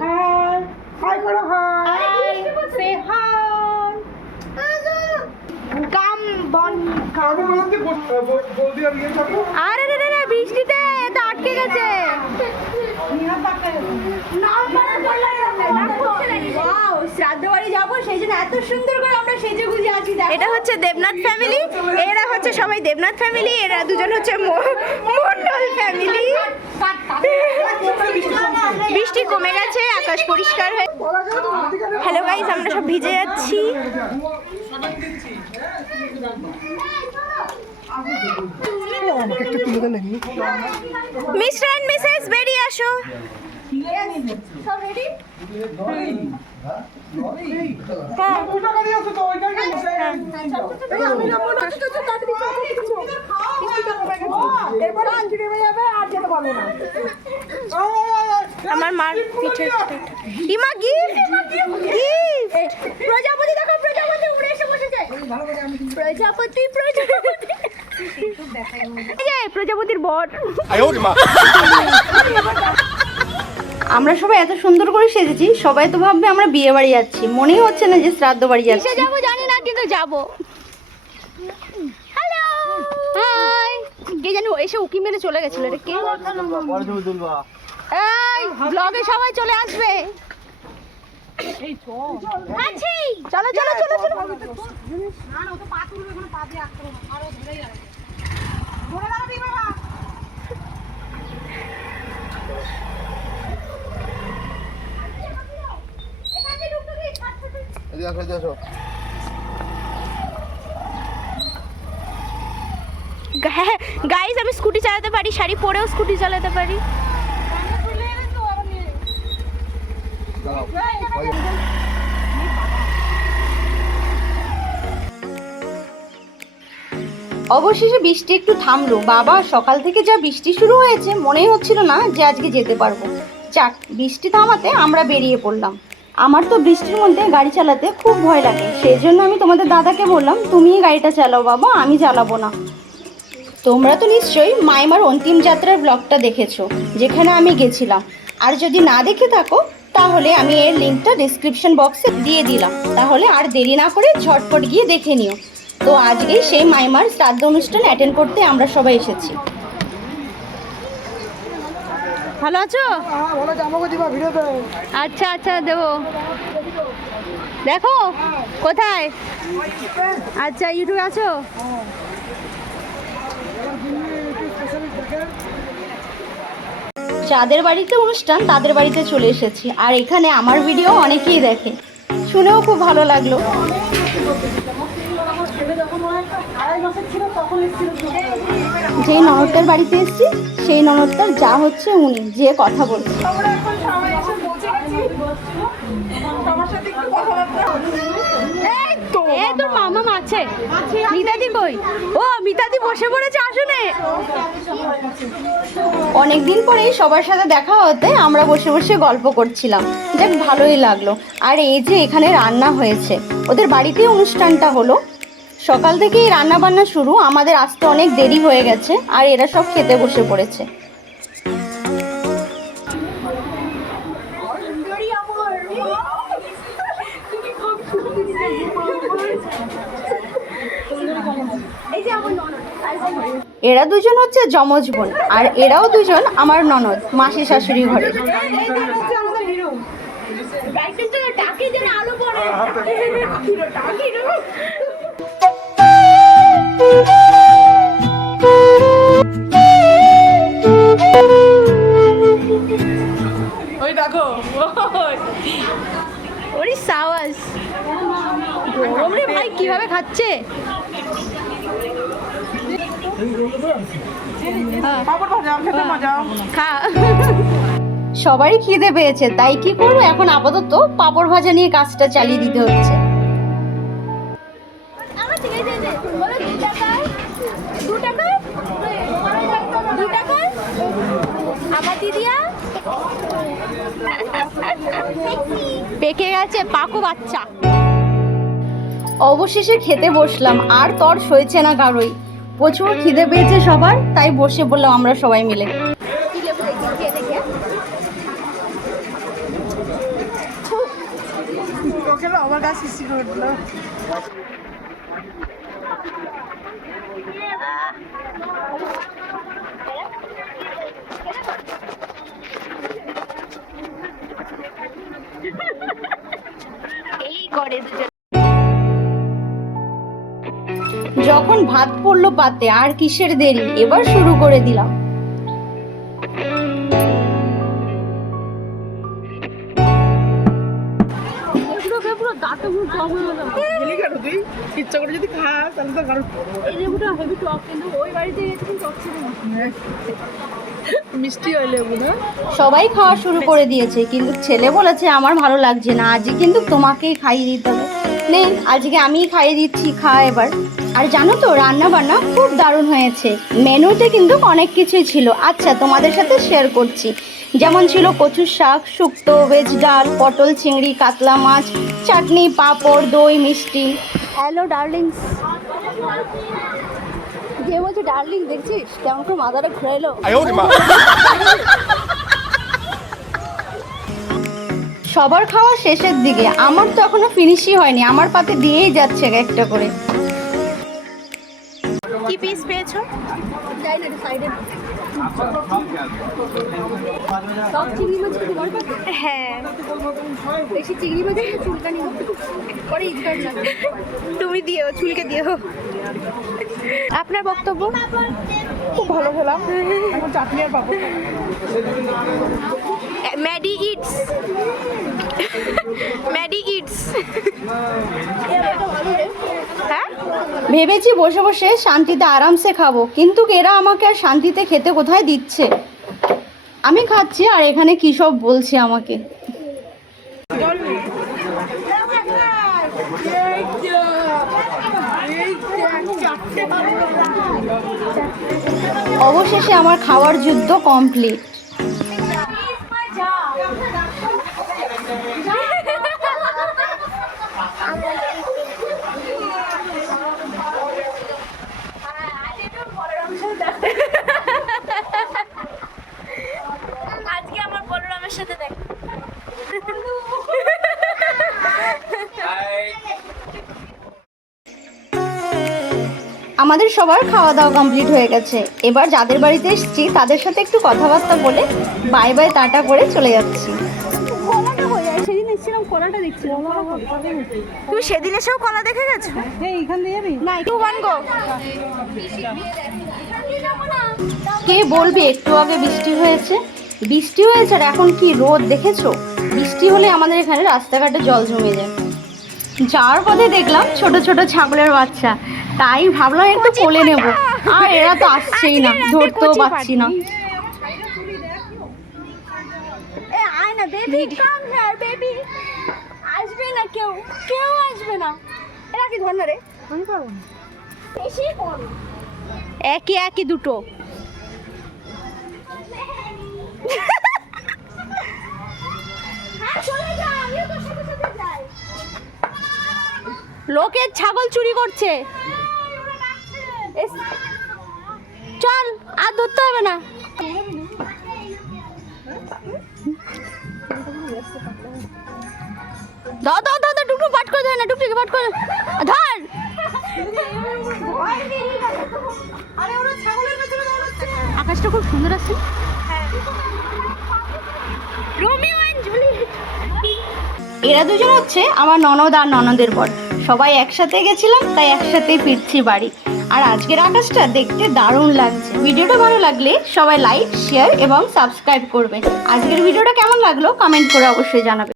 High হাই করো হাই. Come, bon. কাকে বলতে বৌদি আর ইয়ে থাকো আরে রে রে রে বৃষ্টিতে এটা আটকে গেছে শ্রাদ্ধ বাড়ি যাব সেই জন্য এত সুন্দর করে আমরা সেজে গুজে আছি এটা হচ্ছে দেবনাথ ফ্যামিলি এরা হচ্ছে সবাই দেবনাথ ফ্যামিলি এরা দুজন হচ্ছে ম- মন্ডল ফ্যামিলি বৃষ্টি কমে গেছে আকাশ পরিষ্কার হয়ে হ্যালো গাইস আমরা সব ভিজে যাচ্ছি। আমাকে একটু তুলে দেন মিস্টার এন্ড মিসেস বেরিয়ে আসো। না আমার মার পিঠে ইমা গিফট গিফট। প্রজাপতি দেখো প্রজাপতি উড়ে এসে বসেছে। প্রজাপতি প্রজাপতি। প্রজাপতির বট আমরা সবাই এত সুন্দর করে সেজেছি সবাই তো ভাববে আমরা বিয়ে বাড়ি যাচ্ছি। মনেই হচ্ছে না যে শ্রাদ্ধ বাড়ি যাচ্ছি। যাব জানি না কিন্তু যাব। হ্যালো কে জানি এসে উকি মেরে চলে গেছিল কে? ব্লগে সবাই চলে আসবে। চলো চলো চলো চলো। গাইজ আমি স্কুটি চালাতে পারি শাড়ি পরেও স্কুটি চালাতে পারি। অবশেষে বৃষ্টি একটু থামলো। বাবা, সকাল থেকে যা বৃষ্টি শুরু হয়েছে, মনেই হচ্ছিল না যে আজকে যেতে পারব। যাক, বৃষ্টি থামাতে আমরা বেরিয়ে পড়লাম। আমার তো বৃষ্টির মধ্যে গাড়ি চালাতে খুব ভয় লাগে। সেই জন্য আমি তোমাদের দাদাকে বললাম তুমিই গাড়িটা চালাও বাবা, আমি চালাবো না। তোমরা তো নিশ্চয়ই মাইমার অন্তিম যাত্রার ব্লগটা দেখেছ, যেখানে আমি গেছিলাম। আর যদি না দেখে থাকো তাহলে আমি এর লিঙ্কটা ডিসক্রিপশন বক্সে দিয়ে দিলাম। তাহলে আর দেরি না করে ঝটপট গিয়ে দেখে নিও। তো আজকেই সেই মাইমার শ্রাদ্ধ অনুষ্ঠান অ্যাটেন্ড করতে আমরা সবাই এসেছি। ভালো আছো? হ্যাঁ আচ্ছা আচ্ছা দেবো। দেখো কোথায়? আচ্ছা ইউটিউবে আছো? যাদের বাড়িতে অনুষ্ঠান, তাদের বাড়িতে চলে এসেছি। আর এখানে আমার ভিডিও অনেকেই দেখে। শুনেও খুব ভালো লাগল। যেই ননদটার বাড়িতে এসেছি, সেই ননদটার যা হচ্ছে উনি, যে কথা বলছে। তোর মামা মিতাদি কই? ও, মিতাদি বসে পড়েছে আসনে। অনেকদিন পরেই সবার সাথে দেখা হতে আমরা বসে বসে গল্প করছিলাম। যাক, ভালোই লাগল। আর এই যে এখানে রান্না হয়েছে, ওদের বাড়িতেই অনুষ্ঠানটা হলো। সকাল থেকেই রান্না বান্না শুরু, আমাদের আসতে অনেক দেরি হয়ে গেছে, আর এরা সব খেতে বসে পড়েছে। এরা দুজন হচ্ছে যমজ বোন আর এরাও দুজন আমার ননদ মাসি শাশুড়ি ঘরে। ওই দেখো ওরে সাওয়াস গরম রে ভাই কীভাবে খাচ্ছে হ্যাঁ, পাপড় ভাজা খেতে মজা খা সবারই খিদে পেয়েছে, তাই কি করব? এখন আপাতত পাপড় ভাজা নিয়ে কাজটা চালিয়ে দিতে হচ্ছে। পেকে গেছে পাকো বাচ্চা। অবশেষে খেতে বসলাম, আর তর সইছে না কারোই। প্রচুর খিদে পেয়েছে সবার তাই বসে বললাম আমরা সবাই মিলে। সৃষ্টি করে দিল যখন ভাত পড়ল পাতে আর কিসের দেরি? এবার শুরু করে দিলাম। গেলি। কেন তুই? ইচ্ছা করে যদি খাস তাহলে তো কারণ মিষ্টি হয় লেবু না? সবাই খাওয়া শুরু করে দিয়েছে কিন্তু ছেলে বলেছে আমার ভালো লাগছে না আজকে কিন্তু তোমাকেই খাইয়ে দিতে হবে। নে আজকে আমিই খাইয়ে দিচ্ছি খা এবার। আর জানো তো রান্না বান্না খুব দারুণ হয়েছে। মেনুতে কিন্তু অনেক কিছুই ছিল। আচ্ছা তোমাদের সাথে শেয়ার করছি। যেমন ছিল কচুর শাক শুক্তো ভেজ ডাল পটল চিংড়ি কাতলা মাছ চাটনি পাঁপড় দই মিষ্টি। হ্যালো ডার্লিংস যে বলছে ডার্লিং দেখছিস? কেমন করে মাথাটা ঘুরে এলো সবার খাওয়া শেষের দিকে। আমার তো এখনও ফিনিশই হয়নি। আমার পাতে দিয়েই যাচ্ছে একটা করে। পিস পেয়েছ? হ্যাঁ। বেশি চিংড়ি মাছ চুলকানি পরে তুমি দিও চুলকে দিও। আপনার বক্তব্য? খুব ভালো খেলাম। চাটনি আর পাবো ম্যাডি ইটস ম্যাডি ইটস হ্যাঁ ভেবেছি বসে বসে শান্তিতে আরামসে খাব, কিন্তু এরা আমাকে আর শান্তিতে খেতে কোথায় দিচ্ছে? আমি খাচ্ছি, আর এখানে কী সব বলছে আমাকে? অবশেষে আমার খাওয়ার যুদ্ধ কমপ্লিট আজকে আমার বলরামের সাথে দেখ। আমাদের সবার খাওয়া দাওয়া কমপ্লিট হয়ে গেছে। এবার যাদের বাড়িতে এসেছি তাদের সাথে একটু কথাবার্তা বলে বাই বাই টাটা করে চলে যাচ্ছি। হয়ে তুমি সেদিন এসেও কলা দেখে গেছো? এই এখান দিয়ে যাবি? না টু ওয়ান গো কে বলবে একটু আগে বৃষ্টি হয়েছে? বৃষ্টি হয়েছে আর এখন কি রোদ দেখেছ? বৃষ্টি হলে আমাদের এখানে রাস্তাঘাটে জল জমে যায়। যাওয়ার পথে দেখলাম ছোট ছোট ছাগলের বাচ্চা। তাই ভাবলাম একটু কোলে নেব। আর এরা তো আসছেই না ধরতেও পাচ্ছি না। আসবে কেউ? কেউ আসবে না। এরা কি ধর না রে। আমি পারব না। একই একই দুটো। হ্যাঁ লোকের ছাগল চুরি করছে এস- চল আর ধরতে হবে না। ধর, টুকটুক পাট করে না ধর। আকাশটা খুব সুন্দর আছে এরা দুজন হচ্ছে আমার ননদ আর ননদের বর। সবাই একসাথে গেছিলাম তাই একসাথেই ফিরছি বাড়ি। আর আজকের আকাশটা দেখতে দারুণ লাগছে। ভিডিওটা ভালো লাগলে সবাই লাইক শেয়ার এবং সাবস্ক্রাইব করবে। আজকের ভিডিওটা কেমন লাগল? কমেন্ট করে অবশ্যই জানাবে।